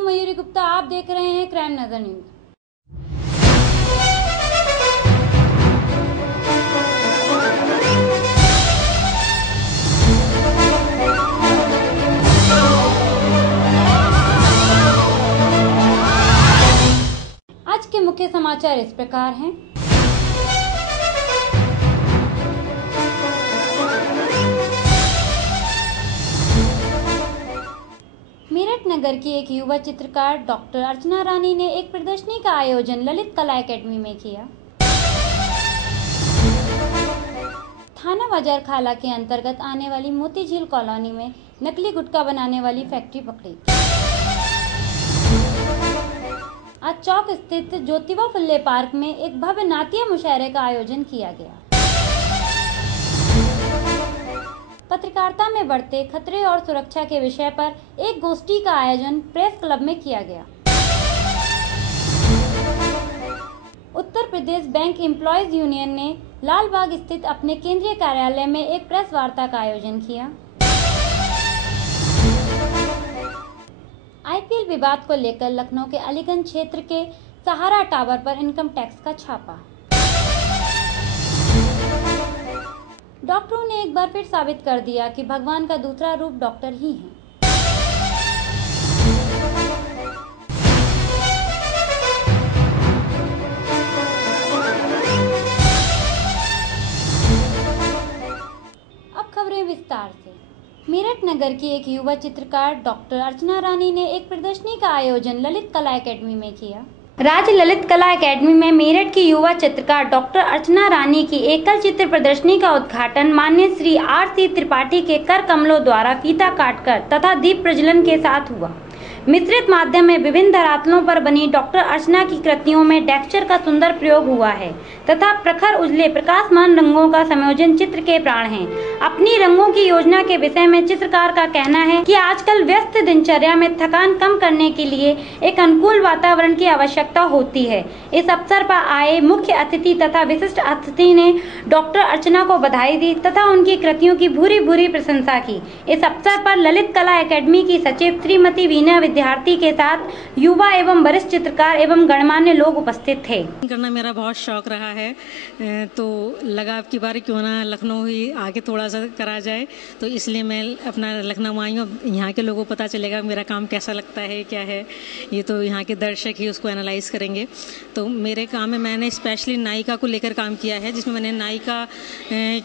हूं मयूरी गुप्ता, आप देख रहे हैं क्राइम नगर न्यूज। आज के मुख्य समाचार इस प्रकार हैं। मेरठ नगर की एक युवा चित्रकार डॉक्टर अर्चना रानी ने एक प्रदर्शनी का आयोजन ललित कला एकेडमी में किया। थाना बाजार खाला के अंतर्गत आने वाली मोती झील कॉलोनी में नकली गुटखा बनाने वाली फैक्ट्री पकड़ी। आज चौक स्थित ज्योतिबा फुल्ले पार्क में एक भव्य नाट्य मुशायरे का आयोजन किया गया। पत्रकारिता में बढ़ते खतरे और सुरक्षा के विषय पर एक गोष्ठी का आयोजन प्रेस क्लब में किया गया। Uttar Pradesh bank employees union ने लालबाग स्थित अपने केंद्रीय कार्यालय में एक प्रेस वार्ता का आयोजन किया। आईपीएल विवाद को लेकर लखनऊ के अलीगंज क्षेत्र के सहारा टावर पर इनकम टैक्स का छापा। डॉक्टरों ने एक बार फिर साबित कर दिया कि भगवान का दूसरा रूप डॉक्टर ही है। अब खबरें विस्तार से। मेरठ नगर की एक युवा चित्रकार डॉक्टर अर्चना रानी ने एक प्रदर्शनी का आयोजन ललित कला एकेडमी में किया। राज्य ललित कला एकेडमी में मेरठ की युवा चित्रकार डॉक्टर अर्चना रानी की एकल चित्र प्रदर्शनी का उद्घाटन माननीय श्री आर.सी. त्रिपाठी के कर कमलों द्वारा फीता काटकर तथा दीप प्रज्वलन के साथ हुआ। मिश्रित माध्यम में विभिन्न धरातलों पर बनी डॉक्टर अर्चना की कृतियों में टेक्सचर का सुंदर प्रयोग हुआ है तथा प्रखर उजले प्रकाशमान रंगों का संयोजन चित्र के प्राण है। अपनी रंगों की योजना के विषय में चित्रकार का कहना है कि आजकल व्यस्त दिनचर्या में थकान कम करने के लिए एक अनुकूल वातावरण की आवश्यकता होती है। इस अवसर पर आए मुख्य अतिथि तथा विशिष्ट अतिथि ने डॉक्टर अर्चना को बधाई दी तथा उनकी कृतियों की भूरी भूरी प्रशंसा की। इस अवसर पर ललित कला एकेडमी की सचिव श्रीमती वीना विद्यार्थी के साथ युवा एवं वरिष्ठ चित्रकार एवं गणमान्य लोग उपस्थित थे। करना मेरा बहुत शौक रहा है, तो लगा अब की बार क्यों ना लखनऊ ही आगे थोड़ा सा करा जाए, तो इसलिए मैं अपना लखनऊ आई हूँ। यहाँ के लोगों को पता चलेगा मेरा काम कैसा लगता है, क्या है, ये तो यहाँ के दर्शक ही उसको एनालाइज करेंगे। तो मेरे काम में मैंने स्पेशली नायिका को लेकर काम किया है, जिसमें मैंने नायिका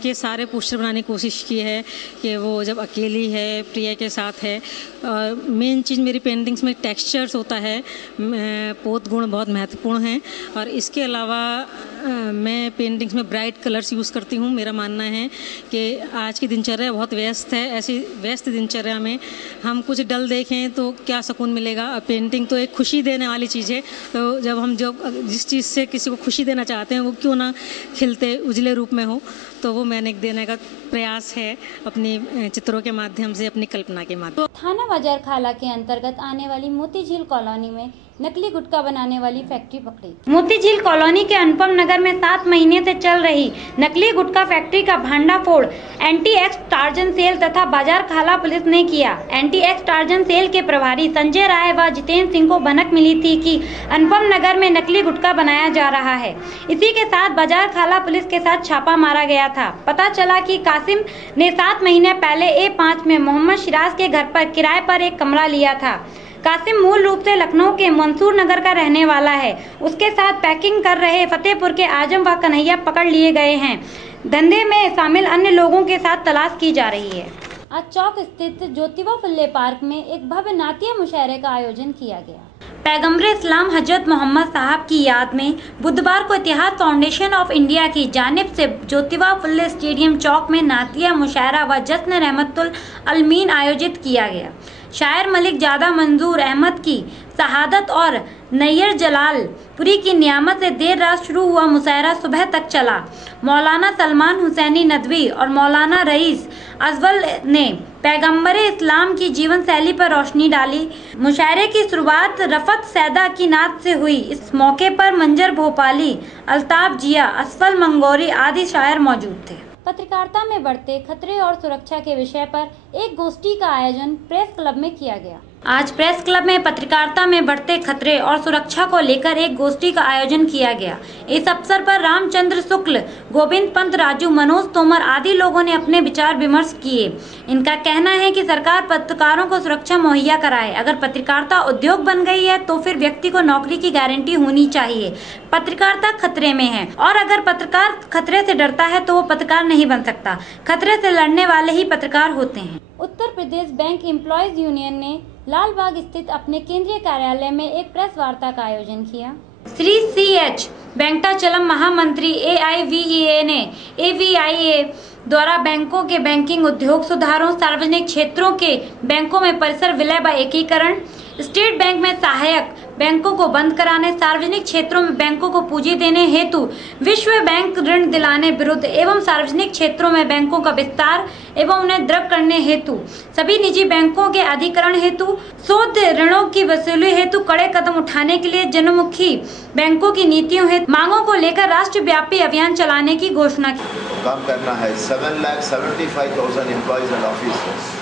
के सारे पोस्टर बनाने की कोशिश की है कि वो जब अकेली है, प्रिय के साथ है। और मेन चीज़ मेरी पेंटिंग्स में टेक्सचर्स होता है, पोत गुण बहुत महत्वपूर्ण हैं। और इसके अलावा मैं पेंटिंग्स में ब्राइट कलर्स यूज़ करती हूँ। मेरा मानना है कि आज की दिनचर्या बहुत व्यस्त है, ऐसी व्यस्त दिनचर्या में हम कुछ डल देखें तो क्या सुकून मिलेगा। पेंटिंग तो एक खुशी देने वाली चीज़ है, तो जब हम जिस चीज़ से किसी को खुशी देना चाहते हैं वो क्यों ना खिलते उजले रूप में हो, तो वो मैंने देने का प्रयास है अपनी चित्रों के माध्यम से, अपनी कल्पना के माध्यम। थाना बाजार खाला के अंतर्गत आने वाली मोती झील कॉलोनी में नकली गुटखा बनाने वाली फैक्ट्री पकड़ी। मोती झील कॉलोनी के अनुपम नगर में 7 महीने से चल रही नकली गुटखा फैक्ट्री का भांडाफोड़ एंटी एक्सटॉर्जन सेल तथा बाजार खाला पुलिस ने किया। एंटी एक्सटॉर्जन सेल के प्रभारी संजय राय व जितेंद्र सिंह को भनक मिली थी कि अनुपम नगर में नकली गुटखा बनाया जा रहा है। इसी के साथ बाजार खाला पुलिस के साथ छापा मारा गया था। पता चला कि कासिम ने 7 महीने पहले A5 में मोहम्मद सिराज के घर पर किराए पर एक कमरा लिया था। कासिम मूल रूप से लखनऊ के मंसूर नगर का रहने वाला है। उसके साथ पैकिंग कर रहे फतेहपुर के आजम व कन्हैया पकड़ लिए गए हैं। धंधे में शामिल अन्य लोगों के साथ तलाश की जा रही है। आज चौक स्थित ज्योतिबा फुल्ले पार्क में एक भव्य नाट्य मुशायरे का आयोजन किया गया। पैगम्बरे इस्लाम हजरत मोहम्मद साहब की याद में बुधवार को इतिहास फाउंडेशन ऑफ इंडिया की जानिब से ज्योतिबा फुल्ले स्टेडियम चौक में नातिया मुशायरा व जश्न रहमतुल अलमीन आयोजित किया गया। शायर मलिक जादा मंजूर अहमद की शहादत और नैयर जलालपुरी की नियामत से देर रात शुरू हुआ मुशायरा सुबह तक चला। मौलाना सलमान हुसैनी नदवी और मौलाना रईस अजवल ने पैगम्बरे इस्लाम की जीवन शैली पर रोशनी डाली। मुशायरे की शुरुआत रफत सैदा की नात से हुई। इस मौके पर मंजर भोपाली, अल्ताफ जिया, असफल मंगोरी आदि शायर मौजूद थे। पत्रकारिता में बढ़ते खतरे और सुरक्षा के विषय पर एक गोष्ठी का आयोजन प्रेस क्लब में किया गया। आज प्रेस क्लब में पत्रकारिता में बढ़ते खतरे और सुरक्षा को लेकर एक गोष्ठी का आयोजन किया गया। इस अवसर पर रामचंद्र शुक्ल, गोविंद पंत, राजू, मनोज तोमर आदि लोगों ने अपने विचार विमर्श किए। इनका कहना है कि सरकार पत्रकारों को सुरक्षा मुहैया कराए। अगर पत्रकारिता उद्योग बन गई है तो फिर व्यक्ति को नौकरी की गारंटी होनी चाहिए। पत्रकारिता खतरे में है और अगर पत्रकार खतरे से डरता है तो वो पत्रकार नहीं बन सकता। खतरे से लड़ने वाले ही पत्रकार होते हैं। Uttar Pradesh bank employees union ने लालबाग स्थित अपने केंद्रीय कार्यालय में एक प्रेस वार्ता का आयोजन किया। श्री CH वेंकटाचलम, महामंत्री AIVEA ने AVIA द्वारा बैंकों के बैंकिंग उद्योग सुधारों, सार्वजनिक क्षेत्रों के बैंकों में परिसर विलय व एकीकरण, स्टेट बैंक में सहायक बैंकों को बंद कराने, सार्वजनिक क्षेत्रों में बैंकों को पूंजी देने हेतु विश्व बैंक ऋण दिलाने विरुद्ध एवं सार्वजनिक क्षेत्रों में बैंकों का विस्तार एवं उन्हें द्रव करने हेतु, सभी निजी बैंकों के अधिकरण हेतु, शोध ऋणों की वसूली हेतु कड़े कदम उठाने के लिए जनमुखी बैंकों की नीतियों हेतु मांगों को लेकर राष्ट्रव्यापी अभियान चलाने की घोषणा की। काम करना है 7,75,000 employees and officers.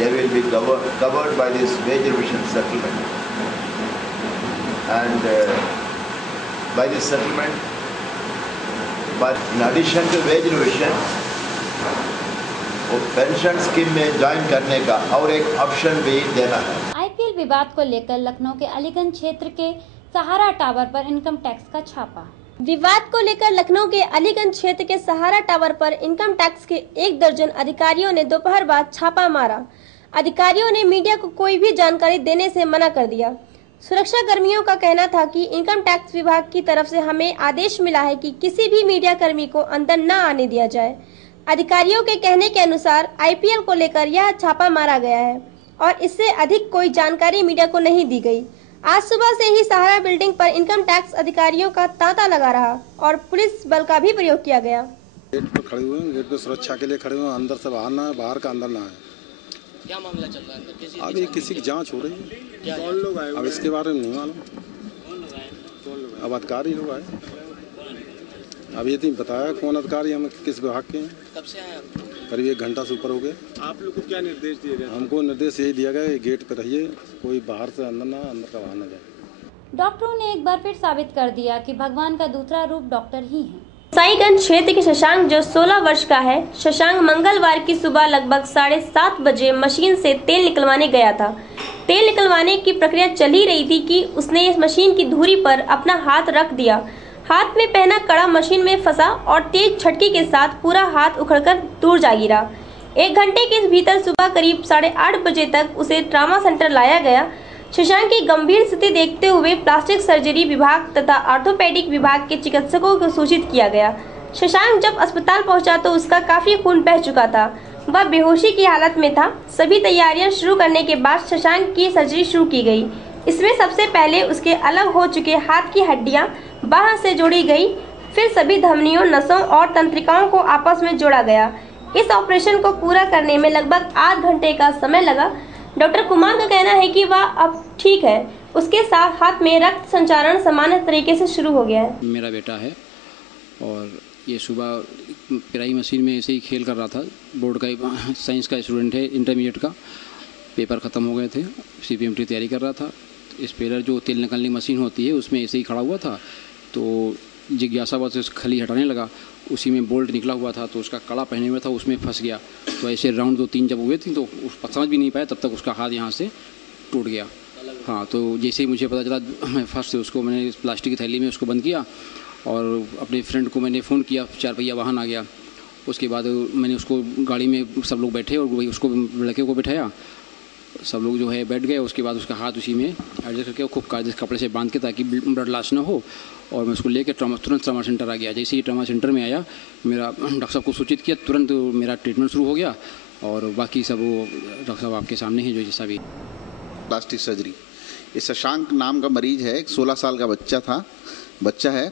They will be covered by this wage revision settlement, and by this settlement, but in addition to wage revision, वो पेंशन स्कीम में ज्वाइन करने का और एक ऑप्शन भी देना है। IPL विवाद को लेकर लखनऊ के अलीगंज क्षेत्र के सहारा टावर पर इनकम टैक्स का छापा। विवाद को लेकर लखनऊ के अलीगंज क्षेत्र के सहारा टावर पर इनकम टैक्स के 1 दर्जन अधिकारियों ने दोपहर बाद छापा मारा। अधिकारियों ने मीडिया को कोई भी जानकारी देने से मना कर दिया। सुरक्षा कर्मियों का कहना था कि इनकम टैक्स विभाग की तरफ से हमें आदेश मिला है कि किसी भी मीडिया कर्मी को अंदर न आने दिया जाए। अधिकारियों के कहने के अनुसार IPL को लेकर यह छापा मारा गया है और इससे अधिक कोई जानकारी मीडिया को नहीं दी गई। आज सुबह से ही सहारा बिल्डिंग पर इनकम टैक्स अधिकारियों का तांता लगा रहा और पुलिस बल का भी प्रयोग किया गया। गेट पर खड़े हुए हैं, गेट पर सुरक्षा के लिए खड़े हुए हैं। अंदर से बाहर ना है, बाहर का अंदर ना है। क्या मामला चल रहा है? अभी किसी की जांच हो रही है। कौन लोग आए? अब इसके बारे में नहीं मालूम। अब अधिकारी लोग आए। अब ये नहीं बताया कौन अधिकारी, हम किस विभाग के हैं। कब से आए आप? करीब 1 घंटा से ऊपर हो गया। आप लोग को क्या निर्देश दिए गए? हमको निर्देश यही दिया गया, गेट पर रहिए, कोई बाहर से अंदर ना, अंदर का बाहर ना जाए। डॉक्टरों ने एक बार फिर साबित कर दिया कि भगवान का दूसरा रूप डॉक्टर ही है। साईगंज क्षेत्र के शशांक, जो 16 वर्ष का है, शशांक मंगलवार की सुबह लगभग 7:30 बजे मशीन से तेल निकलवाने गया था। तेल निकलवाने की प्रक्रिया चल ही रही थी कि उसने इस मशीन की धुरी पर अपना हाथ रख दिया। हाथ में पहना कड़ा मशीन में फंसा और तेज झटके के साथ पूरा हाथ उखड़कर दूर जा गिरा। 1 घंटे के भीतर सुबह करीब 8:30 बजे तक उसे ट्रामा सेंटर लाया गया। शशांक की गंभीर स्थिति देखते हुए प्लास्टिक सर्जरी विभाग तथा ऑर्थोपेडिक विभाग के चिकित्सकों को सूचित किया गया। शशांक जब अस्पताल पहुंचा तो उसका काफी खून बह चुका था। वह बेहोशी की हालत में था। सभी तैयारियां शुरू करने के बाद शशांक की सर्जरी शुरू की गई। इसमें सबसे पहले उसके अलग हो चुके हाथ की हड्डियां बाहर से जोड़ी गई, फिर सभी धमनियों, नसों और तंत्रिकाओं को आपस में जोड़ा गया। इस ऑपरेशन को पूरा करने में लगभग 8 घंटे का समय लगा। डॉक्टर कुमार का कहना है कि वह अब ठीक है। उसके साथ हाथ में रक्त संचारण सामान्य तरीके से शुरू हो गया है। मेरा बेटा है और ये सुबह पिराई मशीन में ऐसे ही खेल कर रहा था। बोर्ड का साइंस का स्टूडेंट है, इंटरमीडिएट का। पेपर ख़त्म हो गए थे, CPMT तैयारी कर रहा था। स्पेलर जो तेल निकालने की मशीन होती है उसमें ऐसे ही खड़ा हुआ था, तो जिज्ञासावश उस खली हटाने लगा। उसी में बोल्ट निकला हुआ था, तो उसका कड़ा पहने हुआ था, उसमें फंस गया। तो ऐसे राउंड 2-3 जब हुए थे तो समझ भी नहीं पाया, तब तक उसका हाथ यहाँ से टूट गया। हाँ, तो जैसे ही मुझे पता चला, मैं फर्स्ट से उसको मैंने प्लास्टिक की थैली में उसको बंद किया और अपने फ्रेंड को मैंने फ़ोन किया। 4 पहिया वाहन आ गया। उसके बाद मैंने उसको गाड़ी में सब लोग बैठे और वही उसको लड़के को बैठाया। सब लोग जो है बैठ गए। उसके बाद उसका हाथ उसी में एडजस्ट करके खूब कागज कपड़े से बांध के, ताकि ब्लड लॉस ना हो। और मैं उसको लेकर तुरंत ट्रामा सेंटर आ गया। जैसे ही ट्रामा सेंटर में आया, मेरा डॉक्टर साहब को सूचित किया, तुरंत मेरा ट्रीटमेंट शुरू हो गया। और बाकी सब वो डॉक्टर साहब आपके सामने हैं, जो जैसा भी। प्लास्टिक सर्जरी, ये शशांक नाम का मरीज है। 16 साल का बच्चा है।